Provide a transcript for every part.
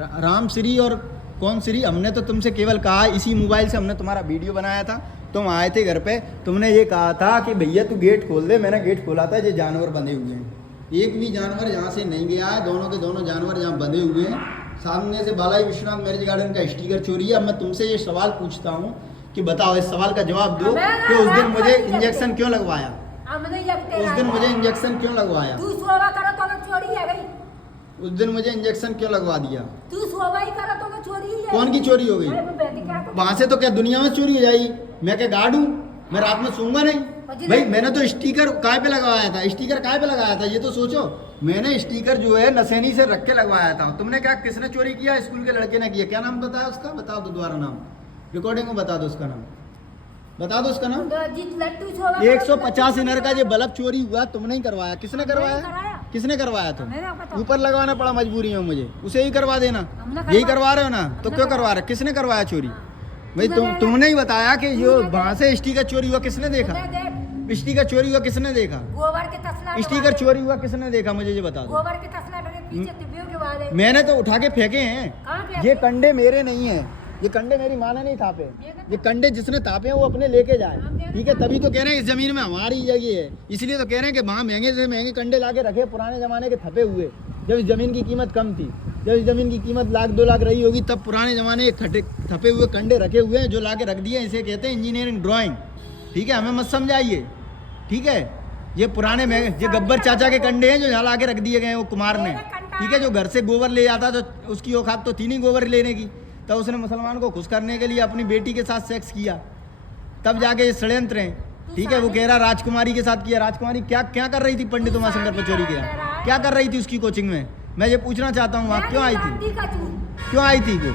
राम श्री और कौन श्री, हमने तो तुमसे केवल कहा, इसी मोबाइल से हमने तुम्हारा वीडियो बनाया था, तुम आए थे घर पे, तुमने ये कहा था कि भैया तू गेट खोल दे। मैंने गेट खोला था, ये जानवर बंधे हुए हैं, एक भी जानवर यहाँ से नहीं गया है, दोनों के दोनों जानवर यहाँ बंधे हुए हैं। सामने से बालाई विश्वनाथ मैरिज गार्डन का स्टिकर चोरी है। अब मैं तुमसे ये सवाल पूछता हूँ कि बताओ, इस सवाल का जवाब दो कि उस दिन मुझे इंजेक्शन क्यों लगवाया, उस दिन मुझे इंजेक्शन क्यों लगवाया, उस दिन मुझे इंजेक्शन क्यों लगवा दिया, कौन की चोरी हो गई? वहां से तो क्या दुनिया में चोरी हो जाएगी? मैं क्या गार्ड हूँ? मैं रात में सोऊंगा नहीं भाई? मैंने तो स्टिकर काय पे लगवाया था, स्टिकर काय पे लगाया था ये तो सोचो। मैंने स्टिकर जो है नशेनी से रख के लगवाया था। तुमने क्या, किसने चोरी किया? स्कूल के लड़के ने किया। क्या नाम बताया उसका? बता दो दोबारा नाम, रिकॉर्डिंग में बता दो उसका नाम, बता दो उसका नाम। 150 इनर का ये बल्ब चोरी हुआ, तुमने ही करवाया। किसने करवाया? किसने करवाया? तुम। ऊपर लगाना पड़ा मजबूरी में मुझे, उसे ही करवा देना। यही करवा रहे हो ना, तो क्यों करवा रहे? किसने करवाया चोरी भाई? तुमने ही बताया कि जो वहां से स्टिकर चोरी हुआ, किसने देखा? स्टिकर चोरी हुआ किसने देखा? स्टिकर चोरी हुआ किसने देखा? मुझे ये बता दो। मैंने तो उठा के फेंके हैं। ये कंडे मेरे नहीं है, ये कंडे मेरी माँ ने नहीं थापे। ये कंडे जिसने थापे हैं वो अपने लेके जाए, ठीक है? तभी तो कह रहे हैं इस जमीन में हमारी जगह है, इसलिए तो कह रहे हैं कि वहाँ महंगे से महंगे कंडे लाके रखे, पुराने जमाने के थपे हुए, जब इस जमीन की कीमत कम थी, जब इस जमीन की कीमत 1-2 लाख रही होगी, तब पुराने जमाने के थपे हुए कंडे रखे हुए हैं जो लाके रख दिए। इसे कहते हैं इंजीनियरिंग ड्राइंग, ठीक है? हमें मत समझाइए, ठीक है? ये पुराने में ये गब्बर चाचा के कंडे हैं जो यहाँ लाके रख दिए गए हैं वो कुमार ने, ठीक है? जो घर से गोबर ले जाता तो उसकी औकात तो थी नहीं गोबर लेने की, तब उसने मुसलमान को खुश करने के लिए अपनी बेटी के साथ सेक्स किया, तब जाके ये षड्यंत्र हैं, ठीक है? वो कह रहा राजकुमारी के साथ किया। राजकुमारी क्या क्या कर रही थी? पंडित उमाशंकर पर चोरी किया, क्या कर रही थी उसकी कोचिंग में? मैं ये पूछना चाहता हूँ, वहाँ क्यों आई थी? क्यों आई थी वो?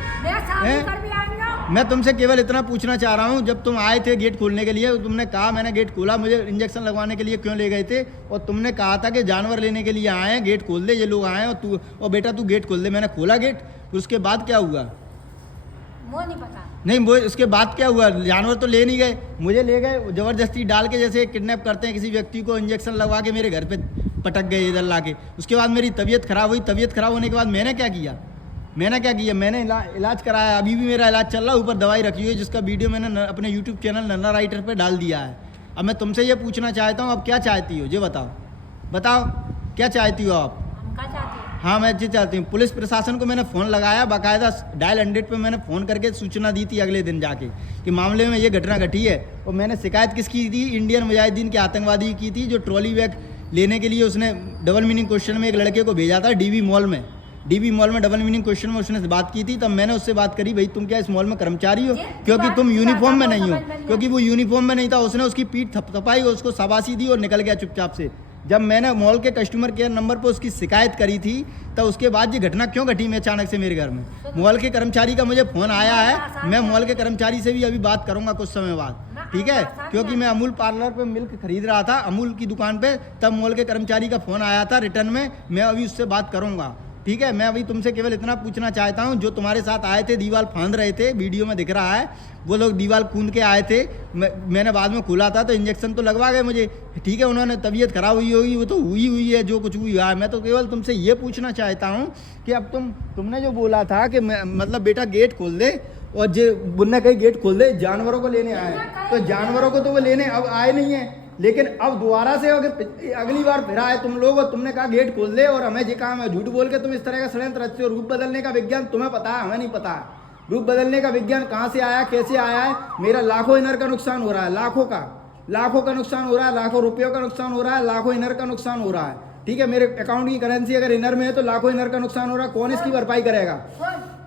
मैं तुमसे केवल इतना पूछना चाह रहा हूँ, जब तुम आए थे गेट खोलने के लिए, तुमने कहा मैंने गेट खोला, मुझे इंजेक्शन लगवाने के लिए क्यों ले गए थे? और तुमने कहा था कि जानवर लेने के लिए आए हैं, गेट खोल दे, ये लोग आए हैं और बेटा तू गेट खोल दे। मैंने खोला गेट, फिर उसके बाद क्या हुआ? वो नहीं पता। नहीं, वो उसके बाद क्या हुआ? जानवर तो ले नहीं गए, मुझे ले गए जबरदस्ती डाल के, जैसे किडनैप करते हैं किसी व्यक्ति को, इंजेक्शन लगवा के मेरे घर पे पटक गए इधर ला के। उसके बाद मेरी तबीयत खराब हुई, तबीयत खराब होने के बाद मैंने क्या किया? मैंने इलाज कराया, अभी भी मेरा इलाज चल रहा है, ऊपर दवाई रखी हुई है जिसका वीडियो मैंने अपने यूट्यूब चैनल नन्ना राइटर पे डाल दिया है। अब मैं तुमसे ये पूछना चाहता हूँ, अब क्या चाहती हो ये बताओ, बताओ क्या चाहती हो आप? हाँ, मैं ये चाहती हूँ। पुलिस प्रशासन को मैंने फ़ोन लगाया, बाकायदा डायल 100 पे मैंने फ़ोन करके सूचना दी थी अगले दिन जाके कि मामले में ये घटना घटी है। और मैंने शिकायत किसकी थी? इंडियन मुजाहिदीन के आतंकवादी की थी, जो ट्रॉली बैग लेने के लिए उसने डबल मीनिंग क्वेश्चन में एक लड़के को भेजा था डीबी मॉल में डबल मीनिंग क्वेश्चन में उसने बात की थी। तब मैंने उससे बात करी, भाई तुम क्या इस मॉल में कर्मचारी हो? क्योंकि तुम यूनिफॉर्म में नहीं हो, क्योंकि वो यूनिफॉर्म में नहीं था। उसने उसकी पीठ थपथपाई और उसको शाबाशी दी और निकल गया चुपचाप से। जब मैंने मॉल के कस्टमर केयर नंबर पर उसकी शिकायत करी थी, तब उसके बाद ये घटना क्यों घटी में अचानक से मेरे घर में? मॉल के कर्मचारी का मुझे फ़ोन आया है, मैं मॉल के कर्मचारी से भी अभी बात करूंगा कुछ समय बाद, ठीक है? क्योंकि मैं अमूल पार्लर पे मिल्क खरीद रहा था, अमूल की दुकान पे, तब मॉल के कर्मचारी का फ़ोन आया था रिटर्न में। मैं अभी उससे बात करूँगा, ठीक है? मैं अभी तुमसे केवल इतना पूछना चाहता हूँ, जो तुम्हारे साथ आए थे, दीवार फांद रहे थे, वीडियो में दिख रहा है, वो लोग दीवार कूद के आए थे। मैंने बाद में खोला था तो इंजेक्शन तो लगवा गए मुझे, ठीक है? उन्होंने तबीयत खराब हुई होगी, वो तो हुई है, जो कुछ हुआ है। मैं तो केवल तुमसे ये पूछना चाहता हूँ कि अब तुमने जो बोला था कि मतलब बेटा गेट खोल दे, और जो बुन्ना कहीं गेट खोल दे, जानवरों को लेने आए, तो जानवरों को तो वो लेने अब आए नहीं है, लेकिन अब दोबारा से अगर अगली बार फिर आए तुम लोग और तुमने कहा गेट खोल दे, और हमें ये कहा, मैं झूठ बोल के तुम इस तरह का षड्यंत्र रचते हो। रूप बदलने का विज्ञान तुम्हें पता है, हमें नहीं पता है। रूप बदलने का विज्ञान कहाँ से आया, कैसे आया है? मेरा लाखों इनर का नुकसान हो रहा है, लाखों का नुकसान हो रहा है, लाखों रुपयों का नुकसान हो रहा है, लाखों इनर का नुकसान हो रहा है, ठीक है? मेरे अकाउंट की करेंसी अगर इनर में है तो लाखों इनर का नुकसान हो रहा है, कौन इसकी भरपाई करेगा?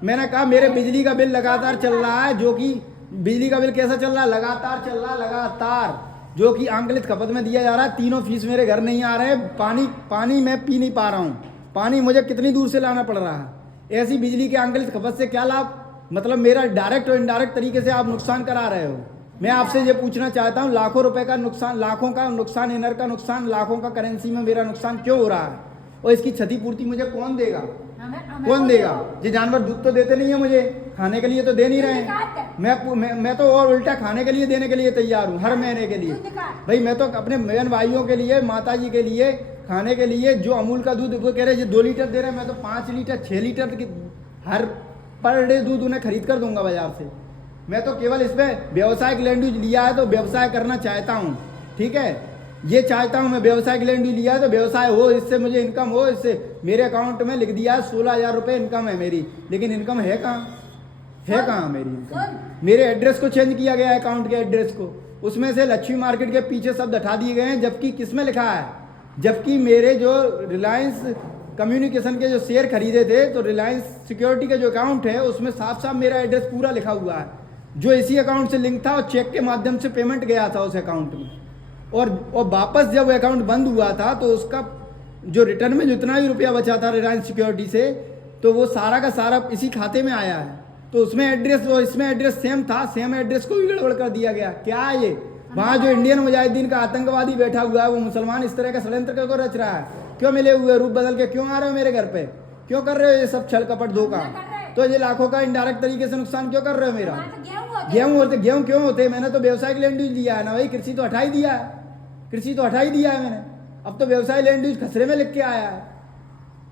मैंने कहा मेरे बिजली का बिल लगातार चल रहा है, जो कि बिजली का बिल कैसा चल रहा है? लगातार चल रहा है, लगातार, जो कि आंकलित खपत में दिया जा रहा है। तीनों फीस मेरे घर नहीं आ रहे हैं, पानी मैं पी नहीं पा रहा हूँ, पानी मुझे कितनी दूर से लाना पड़ रहा है। ऐसी बिजली के आंकलित खपत से क्या लाभ? मतलब मेरा डायरेक्ट और इनडायरेक्ट तरीके से आप नुकसान करा रहे हो। मैं आपसे ये पूछना चाहता हूँ, लाखों रुपए का नुकसान, लाखों का नुकसान, इनर का नुकसान, लाखों का करेंसी में मेरा नुकसान क्यों हो रहा है? और इसकी क्षतिपूर्ति मुझे कौन देगा? कौन देगा? ये जानवर दूध तो देते नहीं है मुझे, खाने के लिए तो दे नहीं रहे हैं। मैं तो और उल्टा खाने के लिए देने के लिए तैयार हूँ हर महीने के लिए। भाई मैं तो अपने बहन भाइयों के लिए, माता जी के लिए खाने के लिए जो अमूल का दूध वो कह रहे हैं 2 लीटर दे रहे हैं, मैं तो 5 लीटर 6 लीटर हर पर डे दूध उन्हें खरीद कर दूंगा बाजार से। मैं तो केवल इसमें व्यवसायिक लैंड यूज लिया है तो व्यवसाय करना चाहता हूँ, ठीक है, ये चाहता हूँ मैं, व्यवसायिक लैंड यूज लिया है तो व्यवसाय हो, इससे मुझे इनकम हो, इससे मेरे अकाउंट में लिख दिया है 16,000 रुपये इनकम है मेरी, लेकिन इनकम है कहाँ, है कहाँ मेरी इनकम? मेरे एड्रेस को चेंज किया गया है, अकाउंट के एड्रेस को, उसमें से लक्ष्मी मार्केट के पीछे शब्द हटा दिए गए हैं, जबकि किसमें लिखा है, जबकि मेरे जो रिलायंस कम्युनिकेशन के जो शेयर खरीदे थे तो रिलायंस सिक्योरिटी का जो अकाउंट है उसमें साफ साफ मेरा एड्रेस पूरा लिखा हुआ है, जो इसी अकाउंट से लिंक था और चेक के माध्यम से पेमेंट गया था उस अकाउंट में, और वापस जब वो अकाउंट बंद हुआ था तो उसका जो रिटर्न में जितना भी रुपया बचा था रिलायंस सिक्योरिटी से तो वो सारा का सारा इसी खाते में आया है। तो उसमें एड्रेस और इसमें एड्रेस सेम था, सेम एड्रेस को भी गड़बड़ कर दिया गया। क्या है ये? वहाँ जो इंडियन मुजाहिदीन का आतंकवादी बैठा हुआ है वो मुसलमान इस तरह का षड्यंत्र को रच रहा है, क्यों मिले हुए रूप बदल के क्यों आ रहे हो मेरे घर पे, क्यों कर रहे हो ये सब छल कपट धोखा? तो ये लाखों का इनडायरेक्ट तरीके से नुकसान क्यों कर रहे हो मेरा? गेहूं होते, गेहूं क्यों होते? मैंने तो व्यवसायिक लैंड यूज लिया है ना भाई, कृषि तो हटा ही दिया है, कृषि तो हटा ही दिया है मैंने। अब तो व्यवसाय लैंड यूज खसरे में लिख के आया है,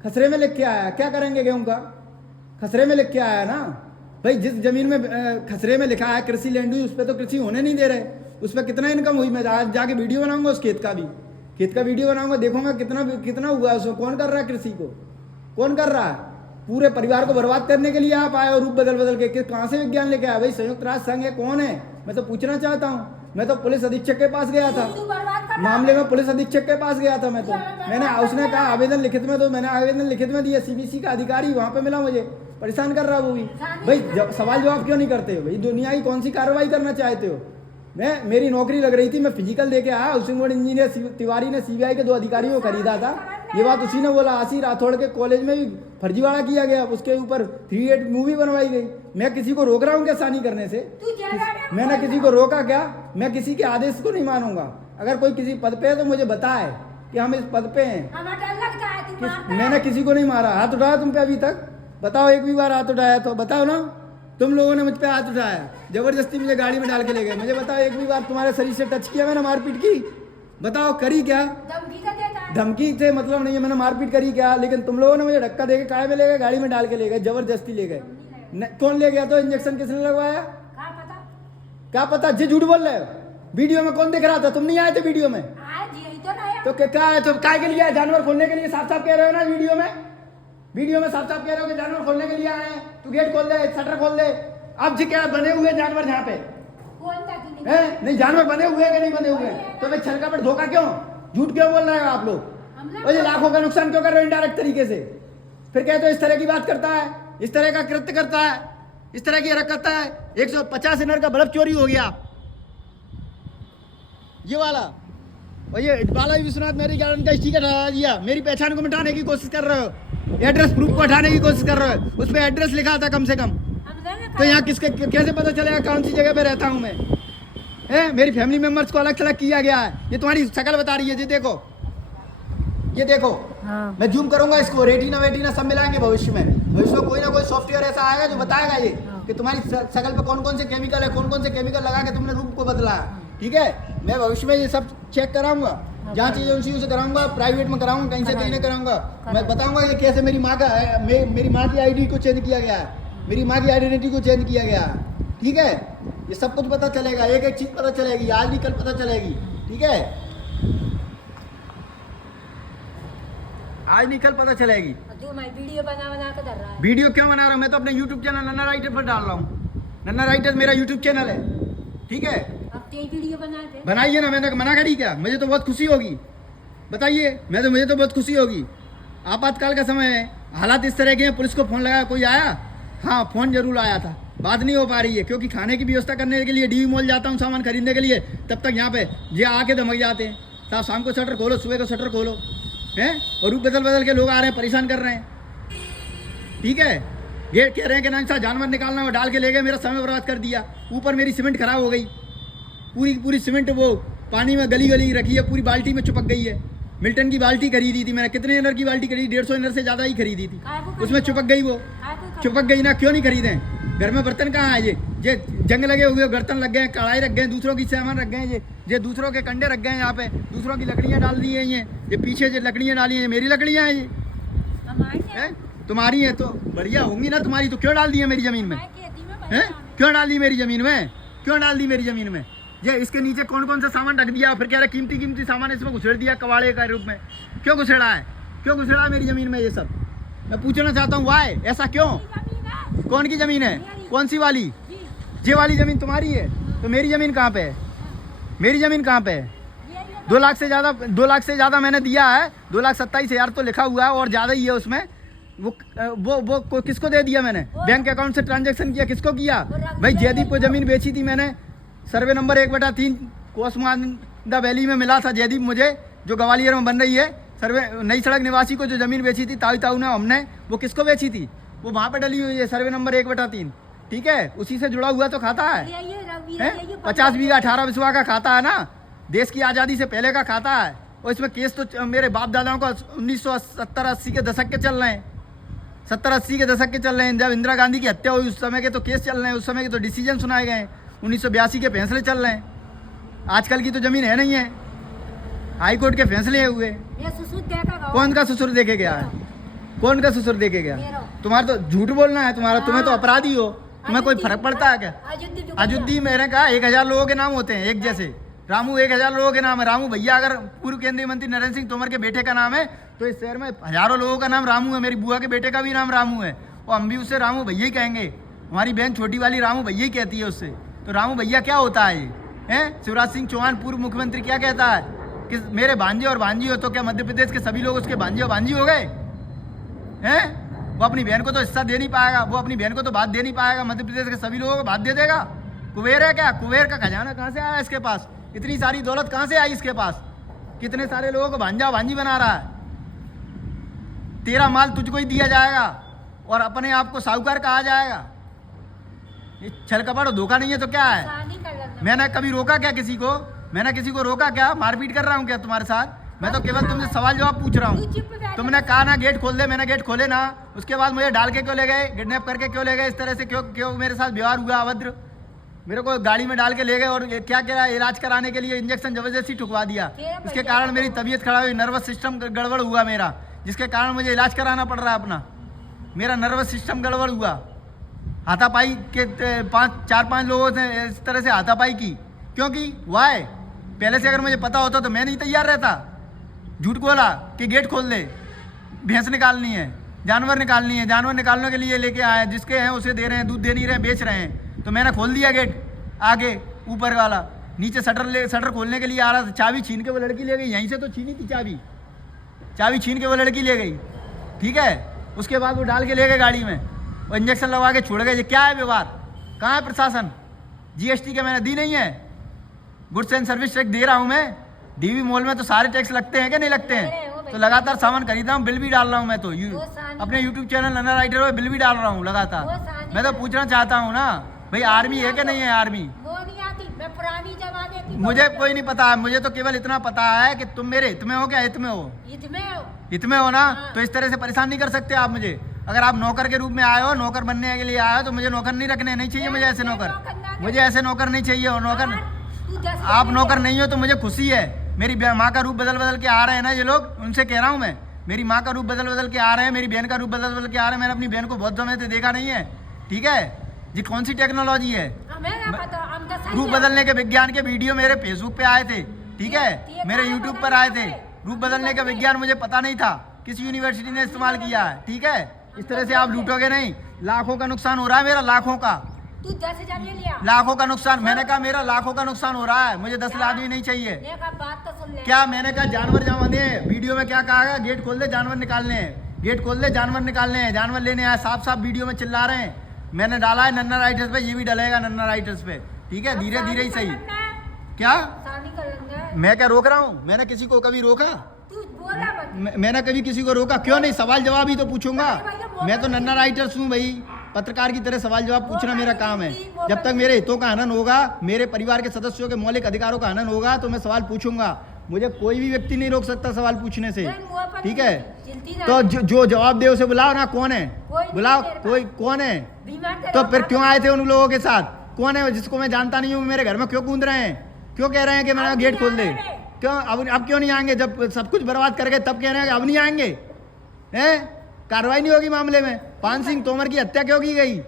खसरे में लिख के आया है। क्या करेंगे गेहूं का? खसरे में लिख के आया है ना भाई। जिस जमीन में खसरे में लिखा है कृषि लैंड यूज, उस पर तो कृषि होने नहीं दे रहे, उस पर कितना इनकम हुई? मैं आज जाके वीडियो बनाऊंगा उस खेत का भी, खेत का वीडियो बनाऊंगा, देखूंगा कितना कितना हुआ उसको, कौन कर रहा है कृषि को, कौन कर रहा है? पूरे परिवार को बर्बाद करने के लिए आप आए हो रूप बदल बदल के। कहाँ से विज्ञान लेके आया भाई? संयुक्त राष्ट्र संघ है, कौन है? मैं तो पूछना चाहता हूँ। मैं तो पुलिस अधीक्षक के पास गया था, मामले में पुलिस अधीक्षक के पास गया था मैं तो, मैंने उसने कहा आवेदन लिखित में, तो मैंने आवेदन लिखित में दिया, सीबीसी का अधिकारी वहाँ पे मिला, मुझे परेशान कर रहा है वो भी। भाई सवाल जवाब क्यों नहीं करते हो भाई? दुनिया की कौन सी कार्रवाई करना चाहते हो? मेरी नौकरी लग रही थी, मैं फिजिकल देके आया, हाउसिंग बोर्ड इंजीनियर तिवारी ने सीबीआई के 2 अधिकारियों को खरीदा था, ये बात उसी ने बोला। आशी राठौड़ के कॉलेज में भी फर्जीवाड़ा किया गया, उसके ऊपर 3-8 मूवी बनवाई गई। मैं किसी को रोक रहा हूँ क्या शादी करने से? मैंने किसी को रोका क्या? मैं किसी के आदेश को नहीं मानूंगा। अगर कोई किसी पद पे है तो मुझे बताए कि हम इस पद पे हैं। मैंने किसी को नहीं मारा। हाथ उठाया तुम पे अभी तक? बताओ, एक भी बार हाथ उठाया तो बताओ ना। तुम लोगों ने मुझ पे हाथ उठाया, जबरदस्ती मुझे गाड़ी में डाल के ले गए। मुझे बताओ, एक भी बार तुम्हारे शरीर से टच किया मैंने मारपीट की? बताओ, करी क्या? धमकी से मतलब नहीं है, मैंने मारपीट करी क्या? लेकिन तुम लोगों ने मुझे धक्का देके काय में ले गए, गाड़ी में डाल के ले गए, जबरदस्ती ले गए। कौन ले गया? तो इंजेक्शन किसने लगवाया? क्या पता? जी झूठ बोल रहे हो। वीडियो में कौन दिख रहा था? तुम नहीं आए थे वीडियो में? तो क्या है? तो काय के लिए आए? जानवर खोलने के लिए साफ साफ कह रहे हो ना वीडियो में? वीडियो में साफ साफ कह रहे हो कि जानवर खोलने के लिए आए हैं। तू गेट खोल दे, शटर खोल दे। अब जी क्या बने हुए जानवर यहाँ पे है? नहीं, जानवर बने हुए कि नहीं बने हुए? तो भाई छल कपट धोखा क्यों, झूठ क्यों बोल रहे हो आप लोग? और ये लाखों का नुकसान क्यों कर रहे हो इनडायरेक्ट तरीके से? फिर कहते हो इस तरह की बात करता है, इस तरह का कृत्य करता है, इस तरह की हरकत करता है। 150 इनर का बल्ब चोरी हो गया, ये वाला, और ये बालाजी विश्वनाथ मैरिज गार्डन का स्टिकर हटा दिया। मेरी पहचान को मिटाने की कोशिश कर रहे हो, एड्रेस प्रूफ को हटाने की कोशिश कर रहे हो। उस पर एड्रेस लिखा था कम से कम, तो यहाँ किसके कैसे पता चलेगा कौन सी जगह पे रहता हूँ मैं? है मेरी फैमिली मेंबर्स को अलग अलग किया गया है। ये तुम्हारी शक्ल बता रही है, ये देखो, ये देखो। हाँ। मैं जूम करूंगा इसको, रेटिना वेटिना सब मिलाएंगे भविष्य में। भविष्य में कोई ना कोई सॉफ्टवेयर ऐसा आएगा जो बताएगा ये कि तुम्हारी शक्ल पे कौन कौन से केमिकल है, कौन कौन से केमिकल लगा के तुमने रूप को बदला है। ठीक है, मैं भविष्य में ये सब चेक कराऊंगा, जहाँ चीजें उसी से कराऊंगा, प्राइवेट में कराऊंगा, कहीं से कहीं नहीं कराऊंगा। मैं बताऊंगा कि कैसे मेरी माँ का मेरी माँ की आईडी को चेंज किया गया है, मेरी माँ की आइडेंटिटी को चेंज किया गया है। ठीक है, ये सब कुछ पता चलेगा, एक एक चीज पता चलेगी, आज भी कल पता चलेगी। ठीक है, आज नहीं कल पता चलेगी। वीडियो बना कर डाल रहा है। वीडियो क्यों बना रहा हूँ? मैं तो अपने YouTube चैनल नन्ना राइटर पर डाल रहा हूँ। नन्ना राइटर मेरा YouTube चैनल है। ठीक है, अब वीडियो बनाइए ना, मैंने मना करी क्या? मुझे तो बहुत खुशी होगी, बताइए। मुझे तो बहुत खुशी होगी। आपातकाल का समय है, हालात इस तरह के हैं, पुलिस को फोन लगाया, कोई आया? हाँ, फोन जरूर आया था, बात नहीं हो पा रही है क्योंकि खाने की व्यवस्था करने के लिए डीवी मॉल जाता हूँ सामान खरीदने के लिए, तब तक यहाँ पे ये आके धमक जाते हैं, साहब शाम को शटर खोलो, सुबह को शटर खोलो, हैं? और रूप बदल बदल के लोग आ रहे हैं, परेशान कर रहे हैं। ठीक है, गेट कह रहे हैं कि नहीं साहब जानवर निकालना, वो डाल के ले गए, मेरा समय बर्बाद कर दिया। ऊपर मेरी सीमेंट खराब हो गई, पूरी सीमेंट वो पानी में गली गली रखी है, पूरी बाल्टी में चिपक गई है। मिल्टन की बाल्टी खरीदी थी मैंने, कितने इनर की बाल्टी खरीदी? 150 इनर से ज़्यादा ही खरीदी थी, उसमें चिपक गई वो, चिपक गई ना। क्यों नहीं खरीदे? घर में बर्तन कहाँ है? ये जंग लगे हुए बर्तन लग गए, कढ़ाई रख गए, दूसरों की सामान रख गए, ये दूसरों के कंडे रख गए, यहाँ पे दूसरों की लकड़ियाँ डाल दी हैं। ये पीछे जो लकड़ियाँ डाली हैं मेरी लकड़ियाँ हैं, ये तुम्हारी है तो बढ़िया होंगी ना तुम्हारी, तो क्यों डाल दी है मेरी जमीन में? मैं कहती हूँ मैं हैं? क्यों डाल दी मेरी जमीन में? क्यों डाल दी मेरी जमीन में? ये इसके नीचे कौन कौन सा सामान रख दिया, फिर कह रहे कीमती कीमती सामान इसमें घुसेड़ दिया कबाड़े का रूप में। क्यों घुसेड़ा है? क्यों घुसेड़ा है मेरी जमीन में ये सब? मैं पूछना चाहता हूँ वाई, ऐसा क्यों? जमीन है कौन की जमीन है? मेरी। कौन सी वाली? जी, ये वाली जमीन तुम्हारी है? तो मेरी जमीन कहाँ पे है? मेरी जमीन कहाँ पे है? ये 2 लाख से ज़्यादा मैंने दिया है। 2,27,000 तो लिखा हुआ है और ज़्यादा ही है उसमें। वो किसको दे दिया मैंने? बैंक अकाउंट से ट्रांजैक्शन किया, किसको किया? भाई जयदीप को ज़मीन बेची थी मैंने, सर्वे नंबर 1/3 कोसमांदा वैली में मिला था जयदीप मुझे, जो ग्वालियर में बन रही है। सर्वे नई सड़क निवासी को जो ज़मीन बेची थी ताऊ ने हमने, वो किसको बेची थी? वो वहाँ पे डली हुई है सर्वे नंबर 1/3, ठीक है? उसी से जुड़ा हुआ तो खाता है, ये रवि हैं? ये 50 बीघा 18 बिस्वा का खाता है ना, देश की आज़ादी से पहले का खाता है। और इसमें केस तो मेरे बाप दादाओं का 1970-80 के दशक के चल रहे हैं, 70-80 के दशक के चल रहे हैं। जब इंदिरा गांधी की हत्या हुई उस समय के तो केस चल रहे हैं, उस समय के तो डिसीजन सुनाए गए हैं, 1982 के फैसले चल रहे हैं। आजकल की तो ज़मीन है नहीं है, हाई कोर्ट के फैसले हुए। ये सुसुद देखा गाँव। कौन का ससुर देके गया है? कौन का ससुर देके गया? मेरा। तुम्हारा तो झूठ बोलना है तुम्हारा, तुम्हें तो हाँ। अपराधी हो, तुम्हें कोई फर्क पड़ता है क्या? अयोध्या अयोध्या मैंने कहा 1000 लोगों के नाम होते हैं एक जैसे। रामू 1000 लोगों के नाम है। रामू भैया अगर पूर्व केंद्रीय मंत्री नरेंद्र सिंह तोमर के बेटे का नाम है तो इस शहर में हजारों लोगों का नाम रामू है। मेरी बुआ के बेटे का भी नाम रामू है और हम भी उससे रामू भैया ही कहेंगे। हमारी बहन छोटी वाली रामू भैया ही कहती है उससे। तो रामू भैया क्या होता है ये? हैं? शिवराज सिंह चौहान पूर्व मुख्यमंत्री क्या कहता है कि मेरे भांजे और भांजी हो, तो क्या मध्य प्रदेश के सभी लोग उसके भांजे और भांजी हो गए हैं? वो अपनी बहन को तो हिस्सा दे नहीं पाएगा, वो अपनी बहन को तो बात दे नहीं पाएगा, मध्य प्रदेश के सभी लोगों को बात दे देगा। कुबेर है क्या? कुबेर का खजाना कहाँ से आया इसके पास? इतनी सारी दौलत कहाँ से आई इसके पास? कितने सारे लोगों को भांजा भांजी बना रहा है। तेरा माल तुझको ही दिया जाएगा और अपने आप को साहूकार कहा जाएगा। ये छल कपट और धोखा नहीं है तो क्या है? शादी कर लेना। मैंने कभी रोका क्या किसी को? मैंने किसी को रोका क्या? मारपीट कर रहा हूँ क्या तुम्हारे साथ? मैं तो केवल तुमसे सवाल जवाब पूछ रहा तू हूँ। चुप बैठ। तुमने कहा ना गेट खोल दे, मैंने गेट खोले ना। उसके बाद मुझे डाल के क्यों ले गए? किडनैप करके क्यों ले गए? इस तरह से क्यों क्यों मेरे साथ व्यवहार हुआ अभद्र? मेरे को गाड़ी में डाल के ले गए और क्या क्या इलाज कराने के लिए इंजेक्शन जबरदस्ती ठुकवा दिया। इसके कारण मेरी तबीयत खराब हुई, नर्वस सिस्टम गड़बड़ हुआ मेरा, जिसके कारण मुझे इलाज कराना पड़ रहा है अपना। मेरा नर्वस सिस्टम गड़बड़ हुआ। हाथापाई के 4-5 लोगों से इस तरह से हाथापाई की क्योंकि वाई पहले से अगर मुझे पता होता तो मैं नहीं तैयार रहता। झूठ बोला कि गेट खोल दे, भैंस निकालनी है, जानवर निकालनी है, जानवर निकालने के लिए लेके आए, जिसके हैं उसे दे रहे हैं, दूध दे नहीं रहे हैं, बेच रहे हैं। तो मैंने खोल दिया गेट आगे ऊपर वाला, नीचे शटर खोलने के लिए आ रहा था, चाबी छीन के वो लड़की ले गई। यहीं से तो छीनी थी चाबी छीन के वो लड़की ले गई, ठीक है। उसके बाद वो डाल के ले गए गाड़ी में, वो इंजेक्शन लगवा के छोड़ गए। ये क्या है व्यवहार? कहाँ है प्रशासन? जीएसटी के मैंने दी नहीं है, गुड्स एंड सर्विस टैक्स दे रहा हूँ मैं। डीवी मॉल में तो सारे टैक्स लगते हैं कि नहीं लगते हैं? तो लगातार सामान खरीद रहा हूँ, बिल भी डाल रहा हूँ मैं तो अपने यूट्यूब चैनल नन्ना राइटर में बिल भी डाल रहा हूँ लगातार। मैं तो पूछना चाहता हूँ ना भाई, आर्मी है कि नहीं है? आर्मी वो नहीं आती, मैं पुरानी जमाने की। मुझे कोई नहीं पता है, मुझे तो केवल इतना पता है कि तुम मेरे हित में हो। क्या हित में हो? हित में हो ना? तो इस तरह से परेशान नहीं कर सकते आप मुझे। अगर आप नौकर के रूप में आए हो, नौकर बनने के लिए आए हो, तो मुझे नौकर नहीं रखने, नहीं चाहिए मुझे ऐसे नौकर। मुझे ऐसे नौकर नहीं चाहिए। और नौकर आप नौकर नहीं हो तो मुझे खुशी है। मेरी माँ का रूप बदल बदल के आ रहे हैं ना ये लोग, उनसे कह रहा हूँ मैं। मेरी माँ का रूप बदल बदल के आ रहे हैं, मेरी बहन का रूप बदल बदल के आ रहे हैं। मैंने अपनी बहन को बहुत समय से देखा नहीं है, ठीक है जी। कौन सी टेक्नोलॉजी है? रूप बदलने के विज्ञान के वीडियो मेरे फेसबुक पे आए थे, ठीक है, मेरे यूट्यूब पर आए थे। रूप बदलने का विज्ञान मुझे पता नहीं था, किसी यूनिवर्सिटी ने इस्तेमाल किया है, ठीक है। इस तरह से आप लूटोगे नहीं। लाखों का नुकसान हो रहा है मेरा, लाखों का। तू 10,000 ले लिया। लाखों का नुकसान, मैंने कहा मेरा लाखों का नुकसान हो रहा है। मुझे 10 आदमी नहीं चाहिए। बात तो सुन ले। क्या मैंने कहा? जानवर जहाँ बंधे हैं, वीडियो में क्या कहा है? गेट खोल दे, जानवर निकालने हैं, गेट खोल दे, जानवर निकालने हैं, जानवर लेने आए। साफ साफ वीडियो में चिल्ला रहे हैं। मैंने डाला है नन्ना राइटर्स पे, ये भी डलेगा नन्ना राइटर्स पे, ठीक है। धीरे धीरे ही सही। क्या मैं क्या रोक रहा हूँ? मैंने किसी को कभी रोका? मैंने कभी किसी को रोका? क्यों नहीं? सवाल जवाब ही तो पूछूंगा। मैं तो नन्ना राइटर्स हूँ भाई, पत्रकार की तरह सवाल जवाब पूछना मेरा काम है। जब तक मेरे हितों का हनन होगा, मेरे परिवार के सदस्यों के मौलिक अधिकारों का हनन होगा, तो मैं सवाल पूछूंगा। मुझे कोई भी व्यक्ति नहीं रोक सकता सवाल पूछने से, ठीक है। तो जो जवाब दे उसे बुलाओ ना। कौन है? बुलाओ। कोई कौन है? तो फिर क्यों आए थे उन लोगों के साथ? कौन है जिसको मैं जानता नहीं हूँ? मेरे घर में क्यों कूद रहे हैं? क्यों कह रहे हैं कि मेरा गेट खोल दे? क्यों अब क्यों नहीं आएंगे? जब सब कुछ बर्बाद कर गए तब कह रहे हैं कि अब नहीं आएंगे, हैं? कार्रवाई नहीं होगी मामले में? पान सिंह तोमर की हत्या क्यों की गई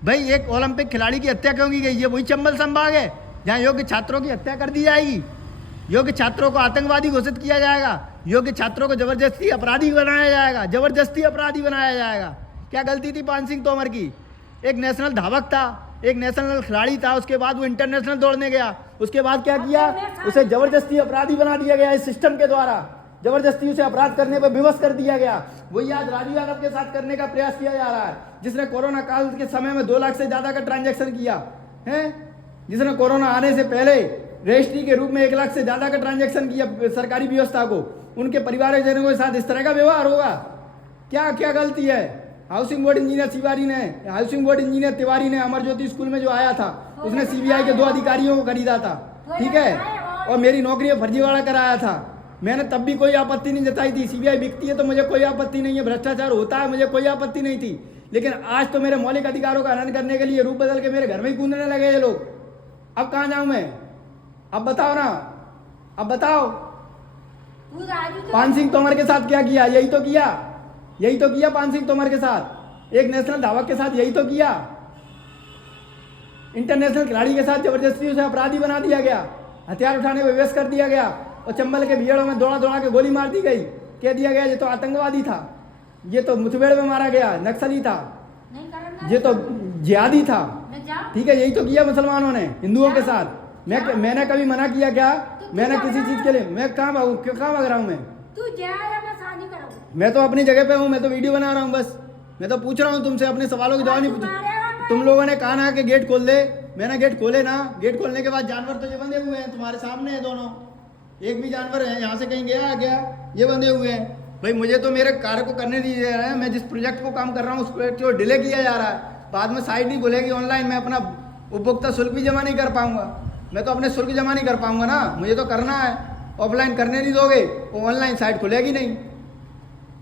भाई? एक ओलंपिक खिलाड़ी की हत्या क्यों की गई? ये वही चंबल संभाग है जहाँ योग्य छात्रों की हत्या कर दी जाएगी, योग्य छात्रों को आतंकवादी घोषित किया जाएगा, योग्य छात्रों को जबरदस्ती अपराधी बनाया जाएगा, जबरदस्ती अपराधी बनाया जाएगा। क्या गलती थी पान सिंह तोमर की? एक नेशनल धावक था, एक नेशनल खिलाड़ी था, उसके बाद वो इंटरनेशनल दौड़ने गया, उसके बाद क्या किया? उसे जबरदस्ती अपराधी बना दिया गया इस सिस्टम के द्वारा, जबरदस्ती उसे अपराध करने पर विवश कर दिया गया। वही आज राजू यादव के साथ करने का प्रयास किया जा रहा है, जिसने कोरोना काल के समय में 2 लाख से ज्यादा का ट्रांजैक्शन किया है, जिसने कोरोना आने से पहले रजिस्ट्री के रूप में 1 लाख से ज्यादा का ट्रांजैक्शन किया सरकारी व्यवस्था को, उनके परिवारजनों के साथ इस तरह का व्यवहार होगा? क्या क्या गलती है? हाउसिंग बोर्ड इंजीनियर तिवारी ने अमर ज्योति स्कूल में जो आया था, उसने सीबीआई के 2 अधिकारियों को खरीदा था, ठीक है, और मेरी नौकरी में फर्जीवाड़ा कराया था। मैंने तब भी कोई आपत्ति नहीं जताई थी। सीबीआई बिकती है तो मुझे कोई आपत्ति नहीं है, भ्रष्टाचार होता है मुझे कोई आपत्ति नहीं थी, लेकिन आज तो मेरे मौलिक अधिकारों का हनन करने के लिए रूप बदल के मेरे घर में ही कूदने लगे ये लोग। अब कहाँ जाऊं मैं? अब बताओ ना, अब बताओ। पान सिंह तोमर के साथ क्या किया? यही तो किया पान सिंह तोमर के साथ, एक नेशनल धावक के साथ यही तो किया। इंटरनेशनल खिलाड़ी के साथ जबरदस्ती उसे अपराधी बना दिया गया, हथियार उठाने पर विवश कर दिया गया, और चंबल के भीड़ों में दौड़ा के गोली मार दी गई। कह दिया गया ये तो आतंकवादी था, ये तो मुठभेड़ में मारा गया, नक्सली था, ये तो जिहादी था, ठीक है। यही तो किया मुसलमानों ने हिंदुओं के साथ। मैंने कभी मना किया क्या? मैंने किसी चीज के लिए मैं कहाँ भाग रहा हूँ? मैं तो अपनी जगह पे हूँ, मैं तो वीडियो बना रहा हूँ बस। मैं तो पूछ रहा हूँ तुमसे, अपने सवालों के जवाब नहीं पूछ। तुम लोगों ने कहा ना कि गेट खोल दे, मैंने गेट खोले ना। गेट खोलने के बाद जानवर तो ये बंधे हुए हैं, तुम्हारे सामने हैं दोनों, एक भी जानवर है यहाँ से कहीं गया ये बंधे हुए हैं। भाई मुझे तो मेरे कार्य को करने नहीं दे रहा है। मैं जिस प्रोजेक्ट को काम कर रहा हूँ उस प्रोजेक्ट को डिले किया जा रहा है। बाद में साइट नहीं खुलेगी ऑनलाइन, मैं अपना उपभोक्ता शुल्क भी जमा नहीं कर पाऊंगा। मैं तो अपने शुल्क जमा नहीं कर पाऊंगा ना, मुझे तो करना है। ऑफलाइन करने नहीं दोगे वो ऑनलाइन साइट खुलेगी नहीं।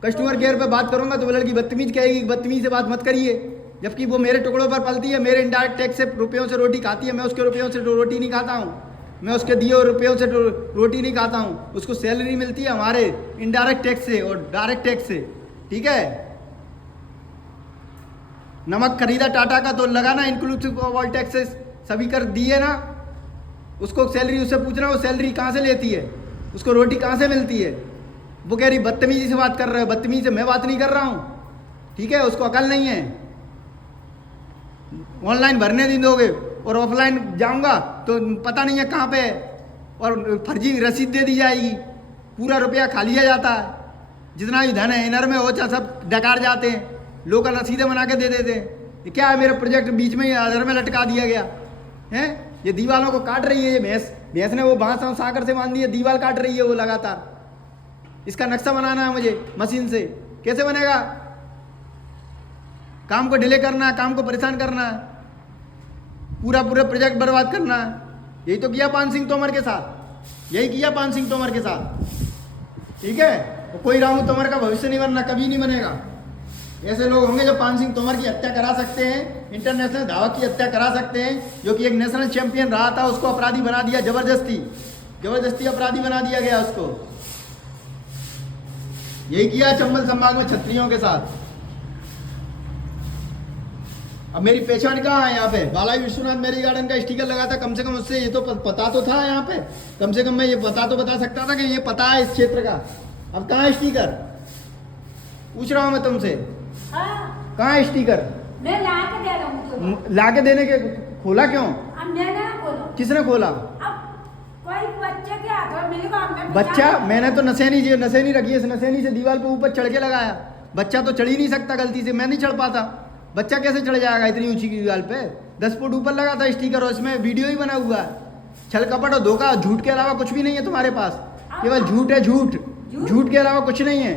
कस्टमर केयर पे बात करूंगा तो वो लड़की बदतमीज कहेगी, बदतमीज से बात मत करिए, जबकि वो मेरे टुकड़ों पर पलती है, मेरे इनडायरेक्ट टैक्स से रुपयों से रोटी खाती है। मैं उसके रुपयों से रोटी नहीं खाता हूँ, मैं उसके दिए हुए रुपयों से रोटी नहीं खाता हूँ। उसको सैलरी मिलती है हमारे इनडायरेक्ट टैक्स से और डायरेक्ट टैक्स से, ठीक है। नमक खरीदा टाटा का तो लगा ना इंक्लूसिव ऑफ ऑल टैक्सेस, सभी कर दिए ना। उसको सैलरी, उससे पूछना वो सैलरी कहाँ से लेती है, उसको रोटी कहाँ से मिलती है। वो कह रही बदतमीजी से बात कर रहे हो, बदतमीजी से मैं बात नहीं कर रहा हूँ, ठीक है। उसको अकल नहीं है। ऑनलाइन भरने नहीं दोगे और ऑफलाइन जाऊंगा तो पता नहीं है कहाँ पे है, और फर्जी रसीद दे दी जाएगी, पूरा रुपया खा लिया जाता है। जितना भी धन है इनर में हो चाहे सब डकार जाते हैं, लोकल रसीदें बना के दे देते हैं। ये क्या है, मेरा प्रोजेक्ट बीच में अधर में लटका दिया गया है। ये दीवालों को काट रही है, ये भैंस ने वो बांस साकर से बांध दी है, दीवार काट रही है वो लगातार। इसका नक्शा बनाना है मुझे मशीन से, कैसे बनेगा? काम को डिले करना है, काम को परेशान करना है, पूरा प्रोजेक्ट बर्बाद करना है। यही तो किया पान सिंह तोमर के साथ, यही किया पान सिंह तोमर के साथ, ठीक है। तो कोई राहु तोमर का भविष्य नहीं बनना, कभी नहीं बनेगा। ऐसे लोग होंगे जो पान सिंह तोमर की हत्या करा सकते हैं, इंटरनेशनल धावक की हत्या करा सकते हैं, जो कि एक नेशनल चैंपियन रहा था, उसको अपराधी बना दिया, जबरदस्ती अपराधी बना दिया गया उसको। यही किया चंबल संभाग में छत्रियों के साथ। अब मेरी पहचान कहाँ है? यहाँ पे बालाजी विश्वनाथ मैरिज गार्डन का स्टिकर लगा था, कम से कम उससे ये तो पता तो था यहाँ पे, कम से कम मैं ये बता सकता था कि ये पता है इस क्षेत्र का। अब कहाँ है स्टिकर? पूछ रहा हूँ मैं तुमसे, कहाँ है स्टिकर? मैं ला के दे रहा हूँ। ला के देने के खोला क्यों? अब मैंने खोला। किसने खोला? अब कोई बच्चे के हाथ में मिलेगा। बच्चा? मैंने तो नसेनी रखी है, इस नसेनी से दीवार पे ऊपर चढ़ के लगाया। बच्चा तो चढ़ ही नहीं सकता गलती से, मैं नहीं चढ़ पाता। बच्चा कैसे चढ़ जाएगा इतनी ऊंची की दीवार पे? 10 फुट ऊपर लगा था स्टिकर और इसमें वीडियो ही बना हुआ है। छल कपट और धोखा, झूठ के अलावा कुछ भी नहीं है तुम्हारे पास, केवल झूठ है। झूठ के अलावा कुछ नहीं है।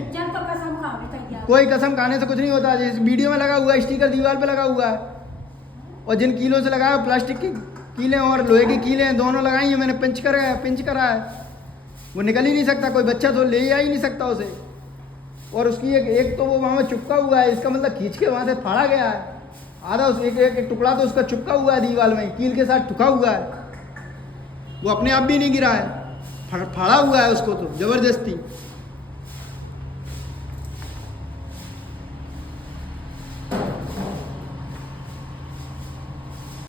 कोई कसम खाने से कुछ नहीं होता। इस वीडियो में लगा हुआ है, स्टिकर दीवार पे लगा हुआ है, और जिन कीलों से लगाया प्लास्टिक की कीलें और लोहे की कीलें दोनों लगाई हैं मैंने, पिंच करा है। वो निकल ही नहीं सकता, कोई बच्चा तो ले ही नहीं सकता उसे। और उसकी एक तो वो वहाँ में चिपका हुआ है, इसका मतलब खींच के वहाँ से फाड़ा गया है आधा, एक टुकड़ा तो उसका चिपका हुआ है दीवार में, कील के साथ ठुका हुआ है। वो अपने आप भी नहीं गिरा है, फाड़ा हुआ है उसको तो जबरदस्ती।